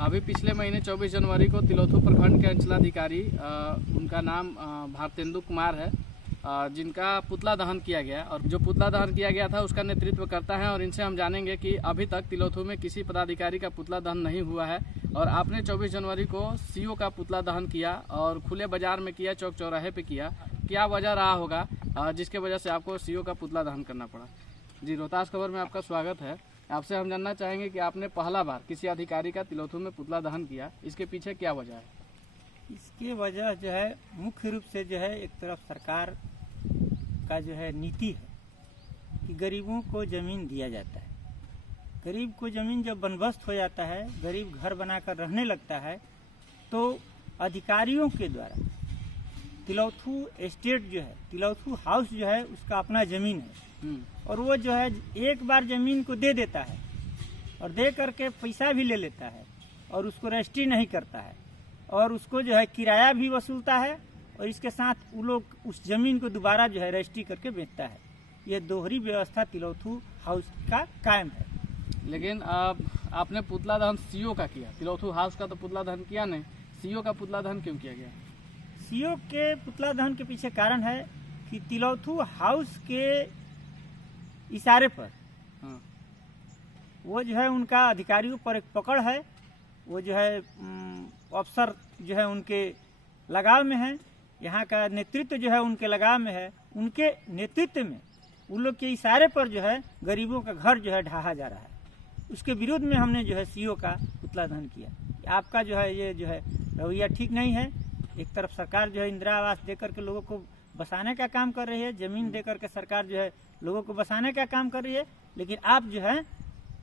अभी पिछले महीने 24 जनवरी को तिलोथू प्रखंड के अंचलाधिकारी उनका नाम भारतेंदु कुमार है, जिनका पुतला दहन किया गया और जो पुतला दहन किया गया था उसका नेतृत्व करता है। और इनसे हम जानेंगे कि अभी तक तिलोथू में किसी पदाधिकारी का पुतला दहन नहीं हुआ है और आपने 24 जनवरी को सीओ का पुतला दहन किया और खुले बाजार में किया, चौक चौराहे पे किया। क्या वजह रहा होगा जिसके वजह से आपको सीओ का पुतला दहन करना पड़ा? जी, रोहतास खबर में आपका स्वागत है। आपसे हम जानना चाहेंगे कि आपने पहला बार किसी अधिकारी का तिलोथू में पुतला दहन किया, इसके पीछे क्या वजह है? इसके वजह जो है मुख्य रूप से जो है एक तरफ सरकार का जो है नीति है कि गरीबों को ज़मीन दिया जाता है। गरीब को ज़मीन जब बंदोबस्त हो जाता है, गरीब घर बनाकर रहने लगता है, तो अधिकारियों के द्वारा तिलोथू एस्टेट जो है, तिलोथू हाउस जो है, उसका अपना ज़मीन है और वो जो है एक बार ज़मीन को दे देता है और दे करके पैसा भी ले लेता है और उसको रजिस्ट्री नहीं करता है और उसको जो है किराया भी वसूलता है और इसके साथ वो लोग उस ज़मीन को दोबारा जो है रजिस्ट्री करके बेचता है। ये दोहरी व्यवस्था तिलोथू हाउस का कायम है। लेकिन आपने पुतला दहन सीओ का किया, तिलोथू हाउस का तो पुतला दहन किया नहीं, सीओ का पुतला दहन क्यों किया गया? सीओ के पुतला दहन के पीछे कारण है कि तिलोथू हाउस के इशारे पर वो जो है उनका अधिकारियों पर एक पकड़ है, वो जो है अफसर जो है उनके लगाव में है, यहाँ का नेतृत्व जो है उनके लगाव में है। उनके नेतृत्व में उन लोग के इशारे पर जो है गरीबों का घर जो है ढहा जा रहा है। उसके विरोध में हमने जो है सीओ का पुतला दहन किया। आपका जो है ये जो है रवैया ठीक नहीं है। एक तरफ सरकार जो है इंदिरा आवास देकर के लोगों को बसाने का काम कर रही है, ज़मीन देकर के सरकार जो है लोगों को बसाने का काम कर रही है, लेकिन आप जो है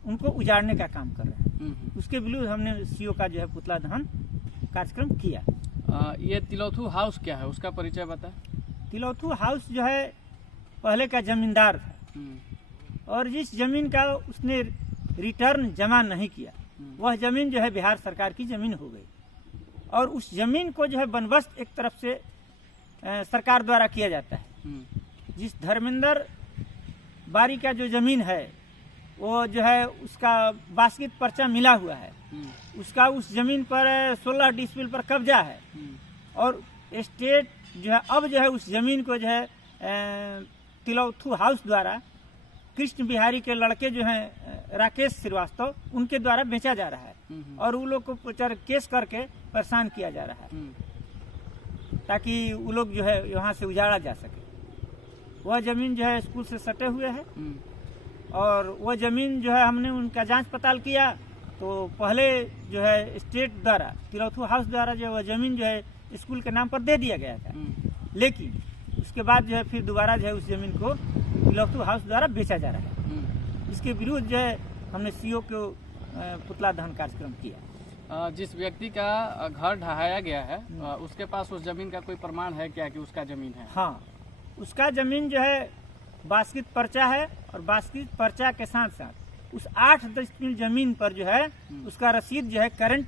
उनको उजाड़ने का काम कर रहे हैं। उसके विरुद्ध हमने सीओ का जो है पुतला दहन कार्यक्रम किया। ये तिलोथू हाउस क्या है, उसका परिचय बताएं। तिलोथू हाउस जो है पहले का जमींदार था और जिस जमीन का उसने रिटर्न जमा नहीं किया, वह जमीन जो है बिहार सरकार की जमीन हो गई और उस जमीन को जो है बंदोबस्त एक तरफ से सरकार द्वारा किया जाता है। जिस धर्मेंद्र बारी का जो जमीन है वो जो है उसका बास्केट पर्चा मिला हुआ है, उसका उस जमीन पर 16 डिसमिल पर कब्जा है और स्टेट जो है अब जो है उस जमीन को जो है तिलोथू हाउस द्वारा कृष्ण बिहारी के लड़के जो हैं राकेश श्रीवास्तव, उनके द्वारा बेचा जा रहा है और वो लोग को केस करके परेशान किया जा रहा है ताकि वो लोग जो है यहाँ से उजाड़ा जा सके। वह जमीन जो है स्कूल से सटे हुए है और वह जमीन जो है हमने उनका जांच पड़ताल किया तो पहले जो है स्टेट द्वारा तिलोथू हाउस द्वारा जो वह जमीन जो है स्कूल के नाम पर दे दिया गया था, लेकिन उसके बाद जो है फिर दोबारा जो है उस जमीन को तिलोथू हाउस द्वारा बेचा जा रहा है। इसके विरुद्ध जो है हमने सीओ को पुतला दहन कार्यक्रम किया। जिस व्यक्ति का घर ढहाया गया है उसके पास उस जमीन का कोई प्रमाण है क्या कि उसका जमीन है? हाँ, उसका जमीन जो है बास्केट पर्चा है और बास्केट पर्चा के साथ साथ उस 8 डिसमिल जमीन पर जो है उसका रसीद जो है करंट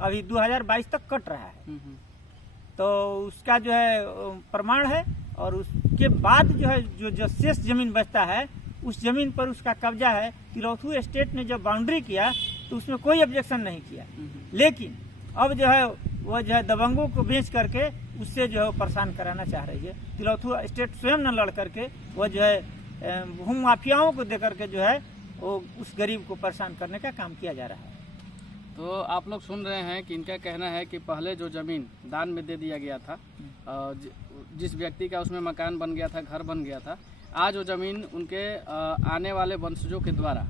अभी 2022 तक कट रहा है, तो उसका जो है प्रमाण है और उसके बाद जो है जो शेष जमीन बचता है उस जमीन पर उसका कब्जा है। तिलोथू एस्टेट ने जब बाउंड्री किया तो उसमें कोई ऑब्जेक्शन नहीं किया, लेकिन अब जो है वह जो है दबंगों को बेच करके उससे जो है परेशान कराना चाह रही है। तिलोथू एस्टेट स्वयं न लड़ करके वह जो है भूमि माफियाओं को दे करके जो है वो उस गरीब को परेशान करने का काम किया जा रहा है। तो आप लोग सुन रहे हैं कि इनका कहना है कि पहले जो जमीन दान में दे दिया गया था, जिस व्यक्ति का उसमें मकान बन गया था, घर बन गया था, आज वो ज़मीन उनके आने वाले वंशजों के द्वारा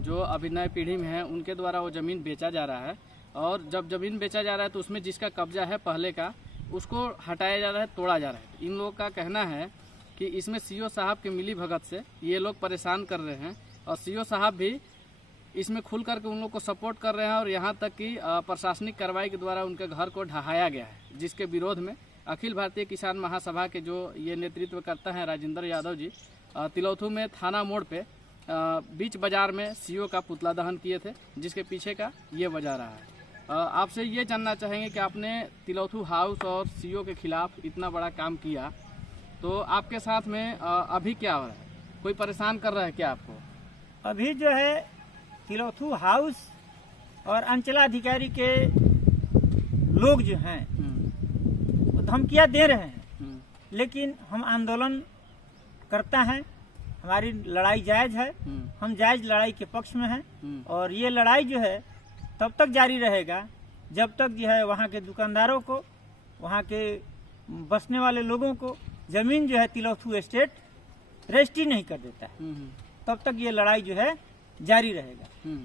जो अभी नए पीढ़ी में है उनके द्वारा वो ज़मीन बेचा जा रहा है और जब ज़मीन बेचा जा रहा है तो उसमें जिसका कब्जा है पहले का उसको हटाया जा रहा है, तोड़ा जा रहा है। इन लोगों का कहना है कि इसमें सीओ साहब के मिली भगत से ये लोग परेशान कर रहे हैं और सीओ साहब भी इसमें खुल करके उन लोग को सपोर्ट कर रहे हैं और यहाँ तक कि प्रशासनिक कार्रवाई के द्वारा उनके घर को ढहाया गया है, जिसके विरोध में अखिल भारतीय किसान महासभा के जो ये नेतृत्व करता है राजेंद्र यादव जी, तिलोथू में थाना मोड़ पे बीच बाजार में सीओ का पुतला दहन किए थे, जिसके पीछे का ये वजह रहा है। आपसे ये जानना चाहेंगे कि आपने तिलोथू हाउस और सीओ के खिलाफ इतना बड़ा काम किया, तो आपके साथ में अभी क्या हो रहा है? कोई परेशान कर रहा है क्या आपको? अभी जो है तिलोथू हाउस और अंचलाधिकारी के लोग जो हैं वो धमकियां दे रहे हैं, लेकिन हम आंदोलन करता है, हमारी लड़ाई जायज है, हम जायज लड़ाई के पक्ष में हैं और ये लड़ाई जो है तब तक जारी रहेगा जब तक जो है वहाँ के दुकानदारों को, वहाँ के बसने वाले लोगों को जमीन जो है तिलौथू एस्टेट रजिस्ट्री नहीं कर देता है, तब तक ये लड़ाई जो है जारी रहेगा।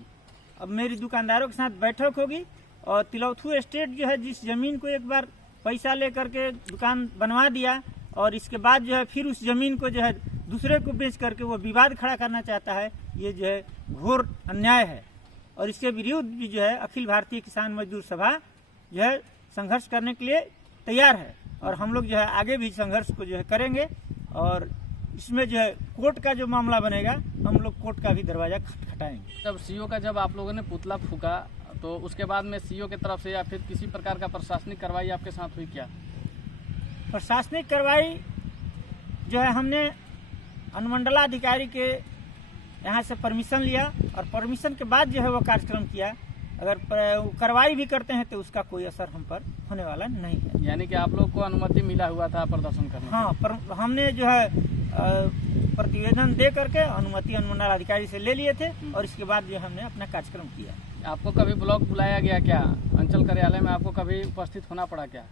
अब मेरी दुकानदारों के साथ बैठक होगी और तिलौथू एस्टेट जो है जिस जमीन को एक बार पैसा लेकर के दुकान बनवा दिया और इसके बाद जो है फिर उस जमीन को जो है दूसरे को बेच करके वो विवाद खड़ा करना चाहता है, ये जो है घोर अन्याय है और इसके विरुद्ध भी जो है अखिल भारतीय किसान मजदूर सभा जो है संघर्ष करने के लिए तैयार है और हम लोग जो है आगे भी संघर्ष को जो है करेंगे और इसमें जो है कोर्ट का जो मामला बनेगा हम लोग कोर्ट का भी दरवाजा खटखटाएंगे। जब सीओ का जब आप लोगों ने पुतला फूका तो उसके बाद में सीओ की तरफ से या फिर किसी प्रकार का प्रशासनिक कार्रवाई आपके साथ हुई क्या? प्रशासनिक कार्रवाई जो है हमने अनुमंडलाधिकारी के यहाँ से परमिशन लिया और परमिशन के बाद जो है वो कार्यक्रम किया। अगर कार्रवाई भी करते हैं तो उसका कोई असर हम पर होने वाला नहीं है। यानी कि आप लोग को अनुमति मिला हुआ था प्रदर्शन करने? हाँ, पर हमने जो है प्रतिवेदन दे करके अनुमति अनुमंडलाधिकारी से ले लिए थे और इसके बाद जो हमने अपना कार्यक्रम किया। आपको कभी ब्लॉक बुलाया गया क्या? अंचल कार्यालय में आपको कभी उपस्थित होना पड़ा क्या?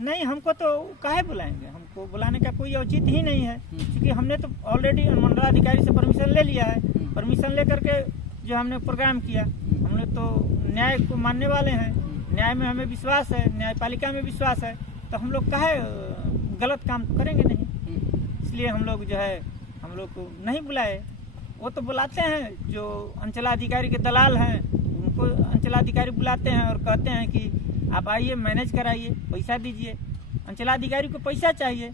नहीं, हमको तो काहे बुलाएंगे, हमको बुलाने का कोई औचित ही नहीं है क्योंकि हमने तो ऑलरेडी अनुमंडलाधिकारी से परमिशन ले लिया है। परमिशन लेकर के जो हमने प्रोग्राम किया, हमने तो न्याय को मानने वाले हैं, न्याय में हमें विश्वास है, न्यायपालिका में विश्वास है, तो हम लोग काहे गलत काम तो करेंगे नहीं। इसलिए हम लोग जो है हम लोग को नहीं बुलाए। वो तो बुलाते हैं जो अंचलाधिकारी के दलाल हैं, उनको अंचलाधिकारी बुलाते हैं और कहते हैं कि आप आइए मैनेज कराइए, पैसा दीजिए। अंचलाधिकारी को पैसा चाहिए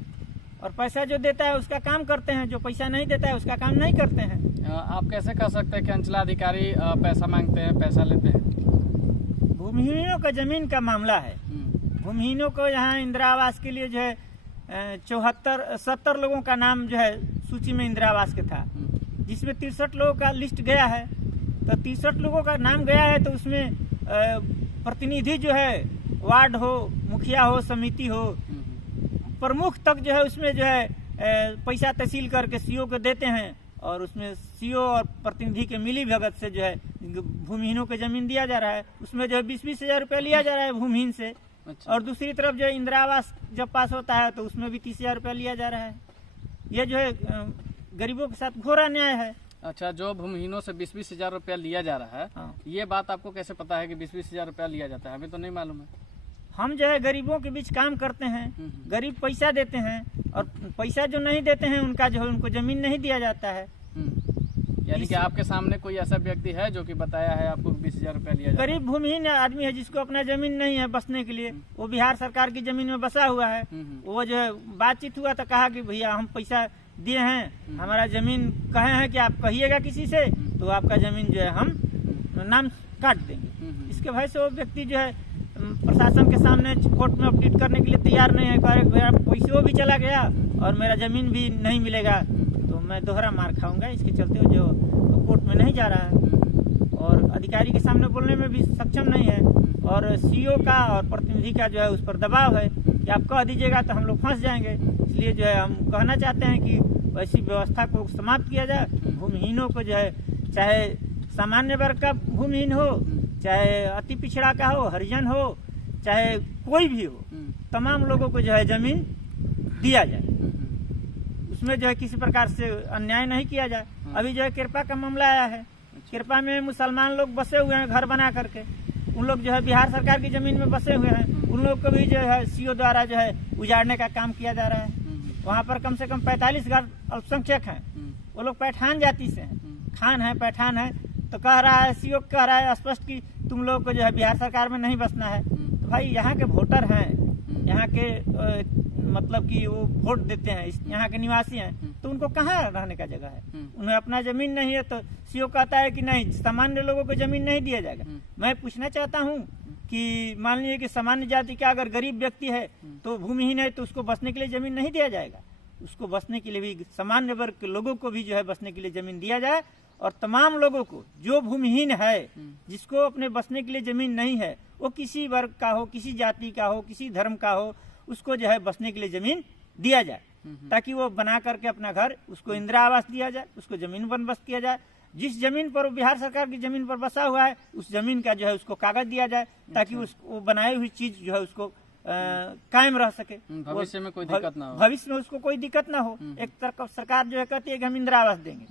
और पैसा जो देता है उसका काम करते हैं, जो पैसा नहीं देता है उसका काम नहीं करते हैं। आप कैसे कह सकते हैं कि अंचलाधिकारी पैसा मांगते हैं, पैसा लेते हैं? भूमिहीनों का जमीन का मामला है। भूमिहीनों को यहाँ इंदिरा आवास के लिए जो है 70 लोगों का नाम जो है सूची में इंदिरा आवास के था, जिसमें 63 लोगों का लिस्ट गया है। तो 63 लोगों का नाम गया है तो उसमें प्रतिनिधि जो है वार्ड हो, मुखिया हो, समिति हो, प्रमुख तक जो है उसमें जो है पैसा तहसील करके सीओ को देते हैं और उसमें सीओ और प्रतिनिधि के मिली भगत से जो है भूमिहीनों को जमीन दिया जा रहा है। उसमें जो है 20-20 हजार रुपया लिया जा रहा है भूमिहीन से। अच्छा। और दूसरी तरफ जो है इंदिरा आवास जब पास होता है तो उसमें भी 30,000 रुपया लिया जा रहा है। ये जो है गरीबों के साथ घोर अन्याय है। अच्छा, जो भूमिहीनों से 20-20 हजार रुपया लिया जा रहा है, हाँ। ये बात आपको कैसे पता है कि 20-20 हजार रुपया लिया जाता है? हमें तो नहीं मालूम है। हम जो है गरीबों के बीच काम करते हैं, गरीब पैसा देते हैं और पैसा जो नहीं देते हैं उनका जो है उनको जमीन नहीं दिया जाता है। यानी कि आपके सामने कोई ऐसा व्यक्ति है जो कि बताया है आपको 20,000 रुपया लिया जाता है? गरीब भूमिहीन आदमी है जिसको अपना जमीन नहीं है बसने के लिए, वो बिहार सरकार की जमीन में बसा हुआ है। वो जो है बातचीत हुआ तो कहा कि भैया हम पैसा दिए हैं, हमारा जमीन कहे हैं कि आप कहिएगा किसी से तो आपका जमीन जो है हम नाम काट देंगे। इसके भय से वो व्यक्ति जो है प्रशासन के सामने कोर्ट में अपडेट करने के लिए तैयार नहीं है। कह रहे पैसे भी चला गया और मेरा जमीन भी नहीं मिलेगा तो मैं दोहरा मार खाऊंगा। इसके चलते जो कोर्ट में नहीं जा रहा है और अधिकारी के सामने बोलने में भी सक्षम नहीं है और सीओ का और प्रतिनिधि का जो है उस पर दबाव है कि आप कह दीजिएगा तो हम लोग फंस जाएंगे। इसलिए जो है हम कहना चाहते हैं कि वैसी व्यवस्था को समाप्त किया जाए। भूमिहीनों को जो है चाहे सामान्य वर्ग का भूमिहीन हो, चाहे अति पिछड़ा का हो, हरिजन हो, चाहे कोई भी हो, तमाम लोगों को जो है जमीन दिया जाए, उसमें जो है किसी प्रकार से अन्याय नहीं किया जाए। अभी जो है कृपा का मामला आया है, कृपा में मुसलमान लोग बसे हुए हैं घर बना करके, उन लोग जो है बिहार सरकार की जमीन में बसे हुए हैं, उन लोग को भी जो है सीओ द्वारा जो है उजाड़ने का काम किया जा रहा है। वहाँ पर कम से कम 45 घर अल्पसंख्यक हैं, वो लोग पैठान जाति से हैं, खान है, पैठान है। तो कह रहा है सीओ कह रहा है स्पष्ट कि तुम लोग को जो है बिहार सरकार में नहीं बसना है। तो भाई यहाँ के वोटर हैं, यहाँ के मतलब कि वो वोट देते हैं, यहाँ के निवासी हैं, तो उनको कहाँ रहने का जगह है? उन्हें अपना जमीन नहीं है तो सीओ कहता है कि नहीं सामान्य लोगों को जमीन नहीं दिया जाएगा। मैं पूछना चाहता हूँ कि मान लीजिए कि सामान्य जाति का अगर गरीब व्यक्ति है तो भूमिहीन है तो उसको बसने के लिए जमीन नहीं दिया जाएगा? उसको बसने के लिए भी सामान्य वर्ग के लोगों को भी जो है बसने के लिए जमीन दिया जाए और तमाम लोगों को, जो भूमिहीन है, जिसको अपने बसने के लिए जमीन नहीं है, वो किसी वर्ग का हो, किसी जाति का हो, किसी धर्म का हो, उसको जो है बसने के लिए जमीन दिया जाए, ताकि वो बना करके अपना घर, उसको इंदिरा आवास दिया जाए, उसको जमीन बंदोबस्त किया जाए। जिस जमीन पर वो बिहार सरकार की जमीन पर बसा हुआ है, उस जमीन का जो है उसको कागज दिया जाए, ताकि वो बनाई हुई चीज जो है उसको कायम रह सके, भविष्य में कोई दिक्कत ना हो, भविष्य में उसको कोई दिक्कत ना हो। एक तरफ सरकार जो है कहती है कि हम इंदिरा आवास देंगे,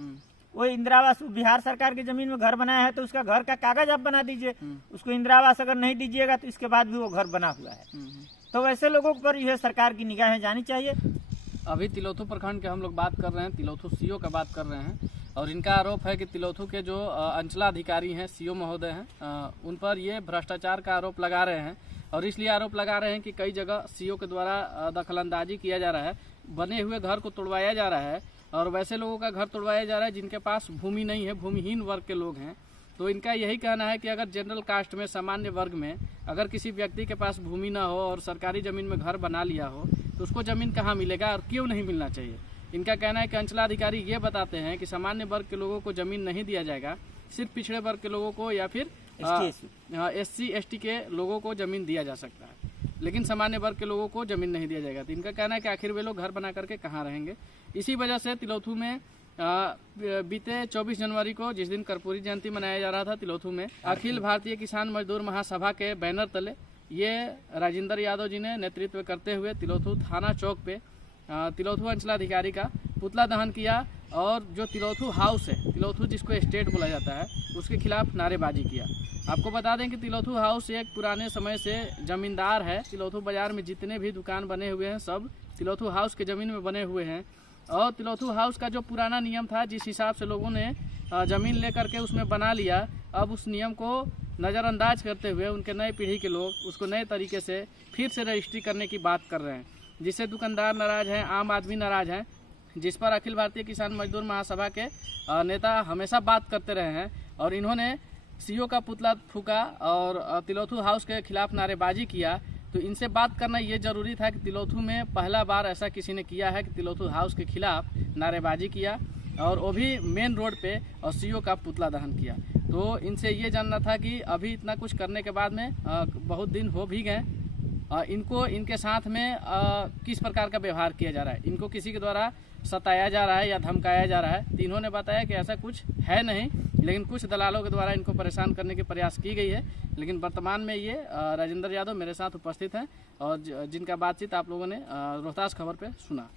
वो इंदिरा आवास बिहार सरकार की जमीन में घर बनाया है तो उसका घर का कागज आप बना दीजिए, उसको इंदिरा आवास अगर नहीं दीजिएगा तो इसके बाद भी वो घर बना हुआ है। तो वैसे लोगों पर यह सरकार की निगाहें जानी चाहिए। अभी तिलोथू प्रखंड के हम लोग बात कर रहे हैं, तिलोथू सीओ का बात कर रहे हैं, और इनका आरोप है कि तिलोथू के जो अंचलाधिकारी हैं, सीओ महोदय हैं, उन पर ये भ्रष्टाचार का आरोप लगा रहे हैं, और इसलिए आरोप लगा रहे हैं कि कई जगह सीओ के द्वारा दखलंदाजी किया जा रहा है, बने हुए घर को तोड़वाया जा रहा है, और वैसे लोगों का घर तोड़वाया जा रहा है जिनके पास भूमि नहीं है, भूमिहीन वर्ग के लोग हैं। तो इनका यही कहना है कि अगर जनरल कास्ट में, सामान्य वर्ग में अगर किसी व्यक्ति के पास भूमि ना हो और सरकारी ज़मीन में घर बना लिया हो तो उसको ज़मीन कहाँ मिलेगा और क्यों नहीं मिलना चाहिए। इनका कहना है कि अंचलाधिकारी ये बताते हैं कि सामान्य वर्ग के लोगों को ज़मीन नहीं दिया जाएगा, सिर्फ पिछड़े वर्ग के लोगों को या फिर SC ST के लोगों को ज़मीन दिया जा सकता है, लेकिन सामान्य वर्ग के लोगों को ज़मीन नहीं दिया जाएगा। तो इनका कहना है कि आखिर वे लोग घर बना करके कहाँ रहेंगे। इसी वजह से तिलोथू में बीते 24 जनवरी को, जिस दिन कर्पूरी जयंती मनाया जा रहा था, तिलोथू में अखिल भारतीय किसान मजदूर महासभा के बैनर तले ये राजेंद्र यादव जी ने नेतृत्व करते हुए तिलोथू थाना चौक पे तिलोथू अंचलाधिकारी का पुतला दहन किया, और जो तिलोथू हाउस है, तिलोथू जिसको एस्टेट बोला जाता है, उसके खिलाफ नारेबाजी किया। आपको बता दें कि तिलोथू हाउस एक पुराने समय से जमींदार है। तिलोथू बाजार में जितने भी दुकान बने हुए हैं सब तिलोथू हाउस के ज़मीन में बने हुए हैं, और तिलोथू हाउस का जो पुराना नियम था, जिस हिसाब से लोगों ने ज़मीन लेकर के उसमें बना लिया, अब उस नियम को नज़रअंदाज करते हुए उनके नए पीढ़ी के लोग उसको नए तरीके से फिर से रजिस्ट्री करने की बात कर रहे हैं, जिससे दुकानदार नाराज़ हैं, आम आदमी नाराज़ हैं, जिस पर अखिल भारतीय किसान मजदूर महासभा के नेता हमेशा बात करते रहे हैं। और इन्होंने सीओ का पुतला फूका और तिलोथू हाउस के खिलाफ नारेबाजी किया। तो इनसे बात करना ये ज़रूरी था कि तिलोथू में पहला बार ऐसा किसी ने किया है कि तिलोथू हाउस के खिलाफ नारेबाजी किया, और वो भी मेन रोड पे, और सीओ का पुतला दहन किया। तो इनसे ये जानना था कि अभी इतना कुछ करने के बाद में बहुत दिन हो भी गए, इनको इनके साथ में किस प्रकार का व्यवहार किया जा रहा है, इनको किसी के द्वारा सताया जा रहा है या धमकाया जा रहा है। तो इन्होंने बताया कि ऐसा कुछ है नहीं, लेकिन कुछ दलालों के द्वारा इनको परेशान करने के प्रयास की गई है। लेकिन वर्तमान में ये राजेंद्र यादव मेरे साथ उपस्थित हैं, और जिनका बातचीत आप लोगों ने रोहतास खबर पे सुना।